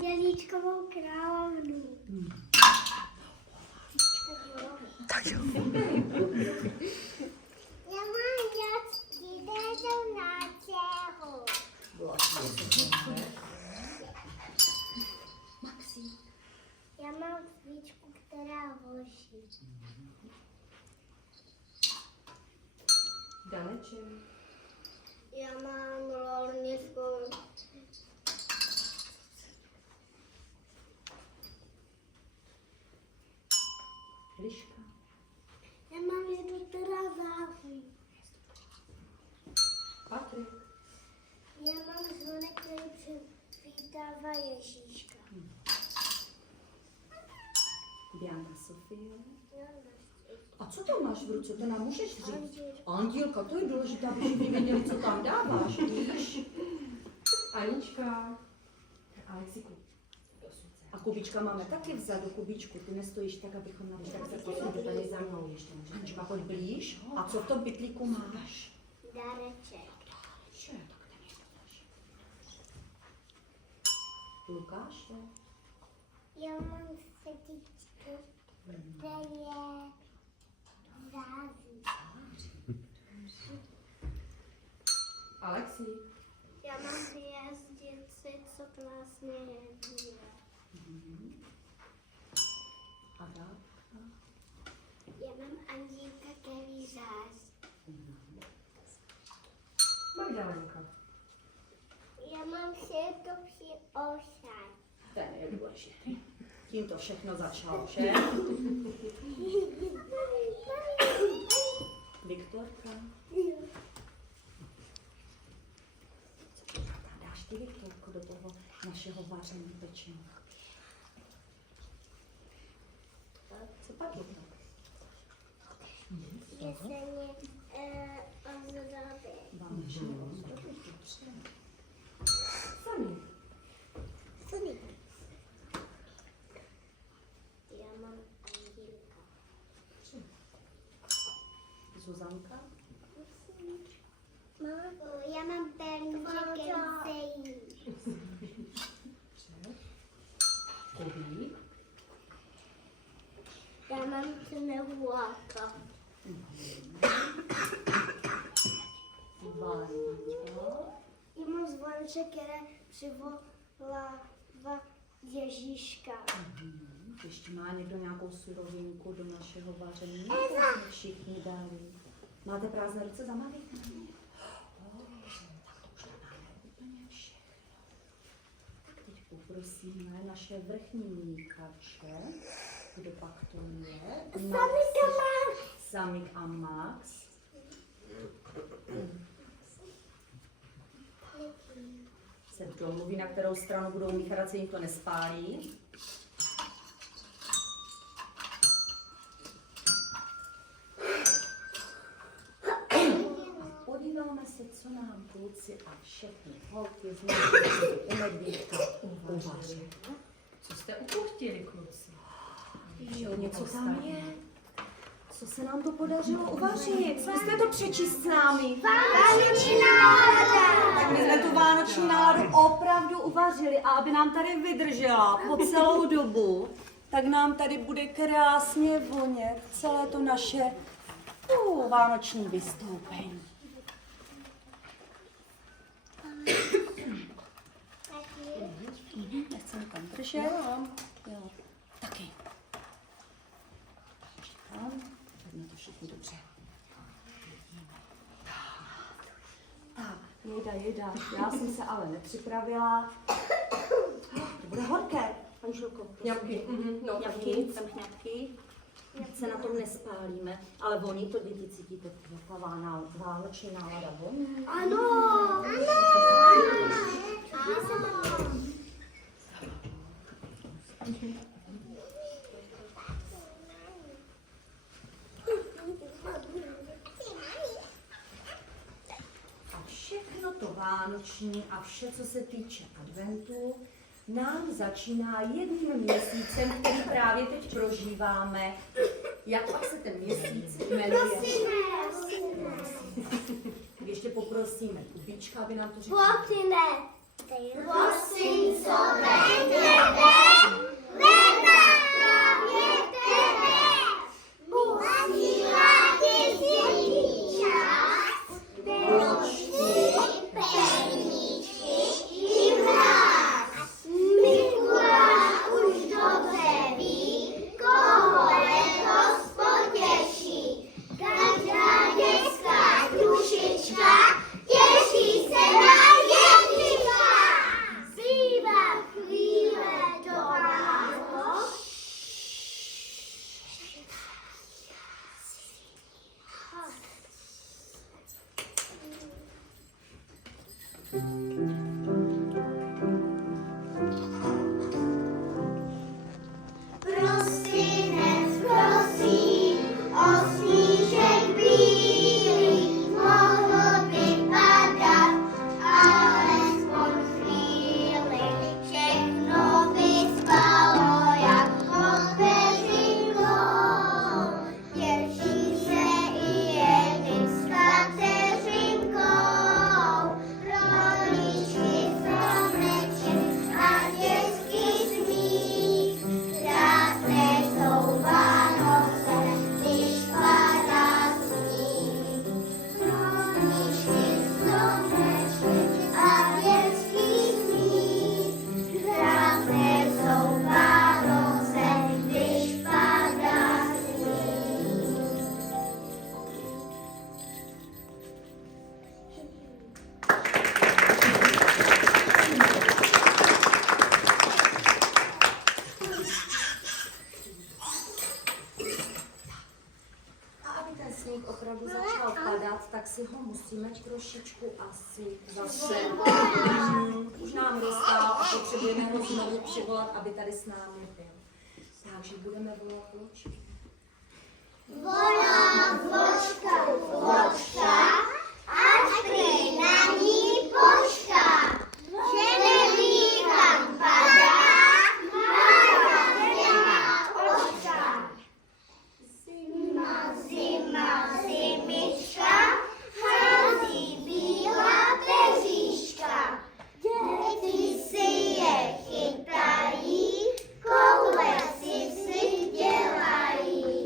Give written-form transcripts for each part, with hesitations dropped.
Dělíčkovou královnu. Tak jo. Já mám dělíčkovou náčehu. Maxi. Já mám svíčku, která hoří. Daneček. Já mám lornickou. Liška. Já mám jednu, která září. Patrik. Já mám zvonek, který přivítává Ježíška. Diana Sofie. A co tam máš v ruce? To nám můžeš říct? Andílka, to je důležité, aby všichni věděli, co tam dáváš, víš? Anička. Alexiku. A Kubička máme taky vzadu, Kubičku. Ty nestojíš tak, abychom na tak se posunuti tady za mnou ještě. Anička, pojď blíž. A co v tom pytlíku máš? Dáreček. Dáreček, tak ten je Lukáš. Lukáše. Já mám srdíčko, které září. Alexi. Já mám hvězdici, co krásně jedí. Ada. Já mám andílka, který září. Magdalenka. Já mám světopší ošaj. Ten je důležitý. Tím to všechno začalo, že? Viktorka. Dáš ty, Viktorko, do toho našeho vaření pečení. Co pak je to? Že se mě ozdobí. Vánoční ozdoby, dobře. Sami. Sony. Já mám andílka. Zuzanka. Já mám perníček, který se jí. Kubík. Já mám snehuláka. Vaníčka. Já mám zvoneček, které přivolává Ježíška. Ještě má někdo nějakou surovinku do našeho vaření? Eva. Všichni dali. Máte prázdné ruce, zamávejte na mě. Tak to už tam máme úplně všechno. Tak teď poprosíme naše vrchní mýkače. Kdo pak to je? Samik a Max. Samik a Max. Se domluví, na kterou stranu budou míchat, ať se jim to nespálí. Podíváme se, co nám kluci a všechny holky z u medvídka uvaří. Co jste upuchtili, kluci? Jo, něco tam je. Co se nám to podařilo uvařit? Zkuste to přečíst s námi. Vánoční nálada. Tak my jsme tu vánoční náladu opravdu uvařili a aby nám tady vydržela po celou dobu, tak nám tady bude krásně vonět celé to naše vánoční vystoupení. Nechceme tam držet? Jo. Taky. Tam. Vidíme to všichni dobře. Tak, jeda. Já jsem se ale nepřipravila. To bude horké, paní Šilko. Ňapky. No, Ňapky, tam šňapky. Ať se na tom nespálíme, ale voní to děti cítíte, taková vánoční nálada voní. Ano. A všechno to vánoční a vše, co se týče adventu, nám začíná jedním měsícem, který právě teď prožíváme. Jak pak se ten měsíc jmenuje? Ještě poprosíme Kubička, aby nám to řekl. Prosincové Musíme trošičku asi zase. Už nám dostal a potřebujeme ho znovu přivolat, aby tady s námi byl. Takže budeme volat vločky. Volám vločka, vločka, ať prý na ní počká, že neví, kam padá, má zima očka. Zima, zima, zimička, hází bílá peříška. Děti si je chytají, koule si dělají.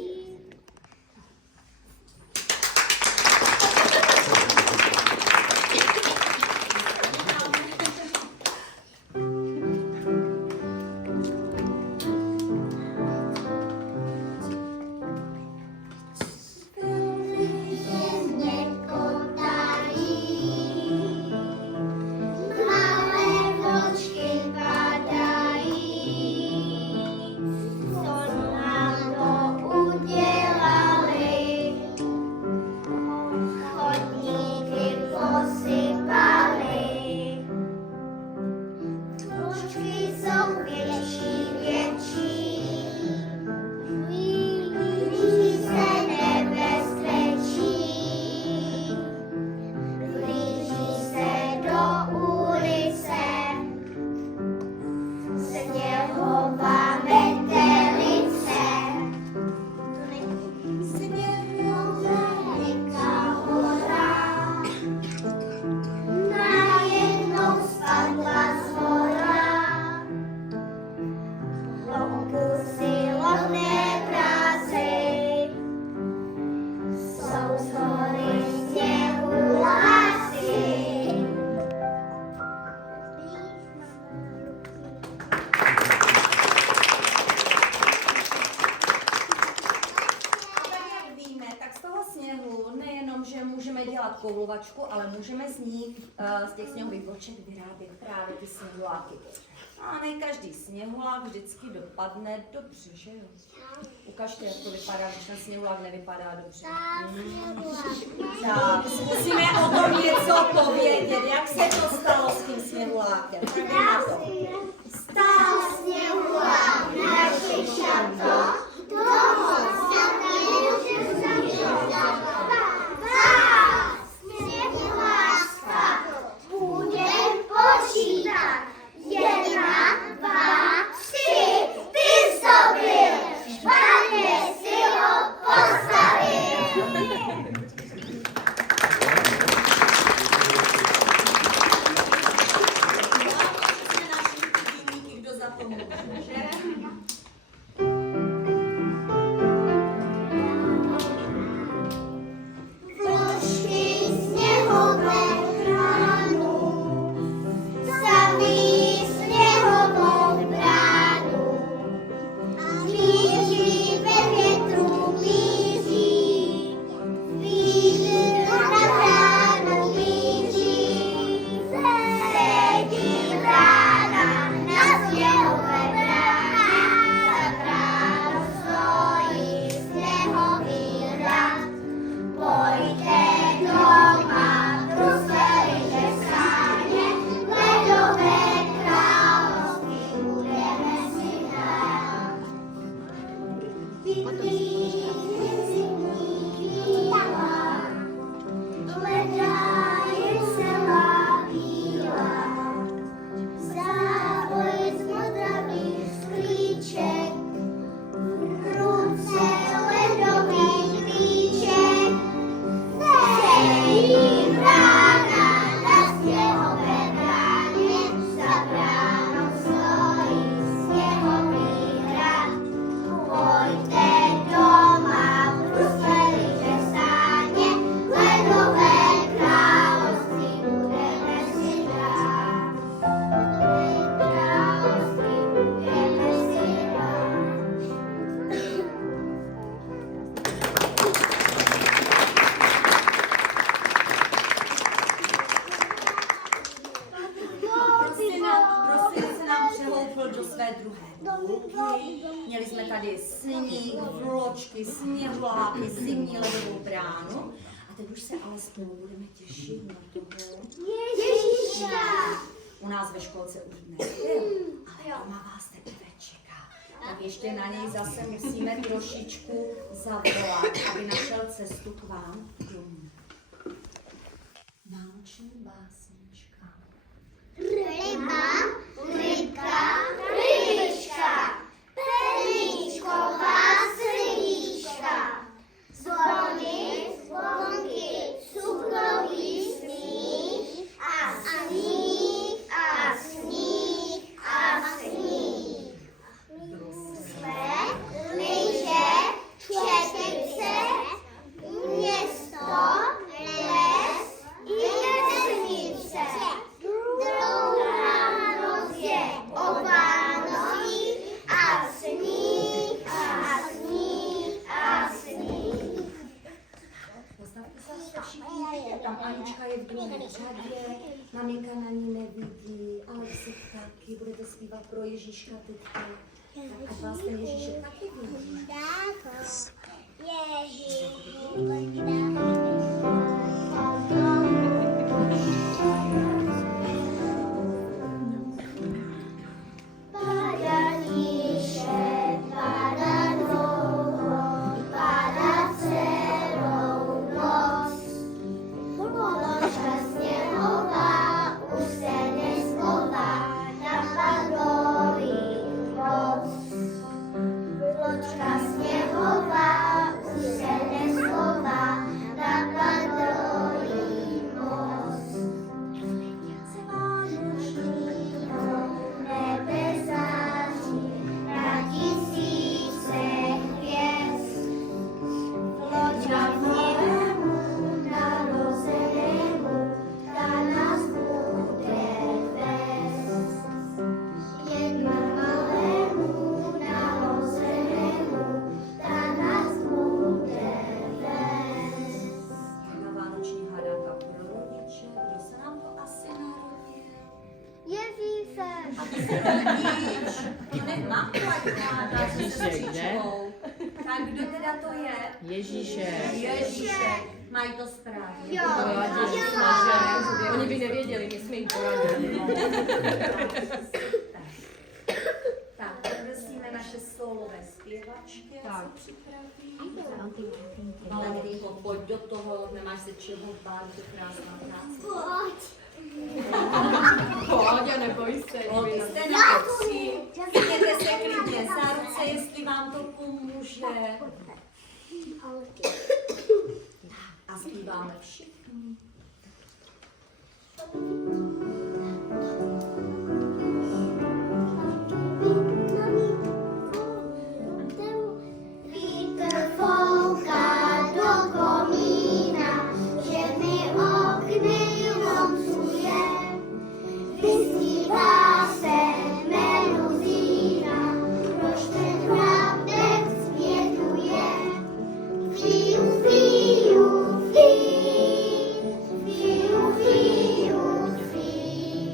Koulovačku, ale můžeme z ní, z těch sněhových vloček vyrábět právě ty sněhuláky. A ne každý sněhulák vždycky dopadne dobře, že jo? Ukažte, jak to vypadá, když ten sněhulák nevypadá dobře. Tak, zkusíme o tom něco povědět. Jak se to stalo s tím sněhulákem? Stál sněhulák na šato, toho sněhulák budem počítat. 1, 2, 3, ty jsi byl, špatně si ho postavil. Kdo zapomůže, že? Měli jsme tady sníh, vločky, sněhuláky, zimní ledovou bránu A teď už se alespoň budeme těšit na toho. Ježíška. U nás ve školce už dnes byl, ale doma vás teprve čeká. Tak ještě na něj zase musíme trošičku zavolat, aby našel cestu k vám domů. Vánoční básnička. Ryba, rybka, rybička, perličková srdíčka, zvony, zvonky, cukrový sníh a sníh a sníh a sníh. Jsme lyže, čepice, město, les i vesnice. Dlouhá noc je o Vánocích a sníh a sníh a sníh. Postavte se všichni, tam Anička je v druhé řadě, maminka na ní nevidí, ale vy taky budete zpívat pro Ježíška teďka. Tak ať vás ten Ježíšek taky vidí. Tak kdo teda to je? Ježíšek. Ježíšek. Mají to správně. Jo. Oni by nevěděli, my jsme jim poradili. Tak, prosíme naše solové zpěvačky, Tak. se připraví. Valentinko, pojď do toho, nemáš se čeho bát, to krásná práce. Pojď a neboj se. Vy jste nekopří, jděte se klidně za ruce, jestli vám to pomůže. A zpíváme všichni. Vítr fouká do komína, všechny okny lomcuje. Vyspívá se meluzína, proč ten chlapec zpěvuje. Fiu, fiu, fiu, fiu, fiu, fiu.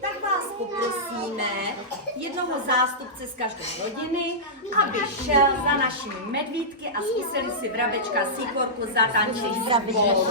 tak vás poprosíme jednoho zástupce z každé rodiny, aby šel za našimi medvídky a zkusili si Vrabečka a Síkorku zatančit spolu.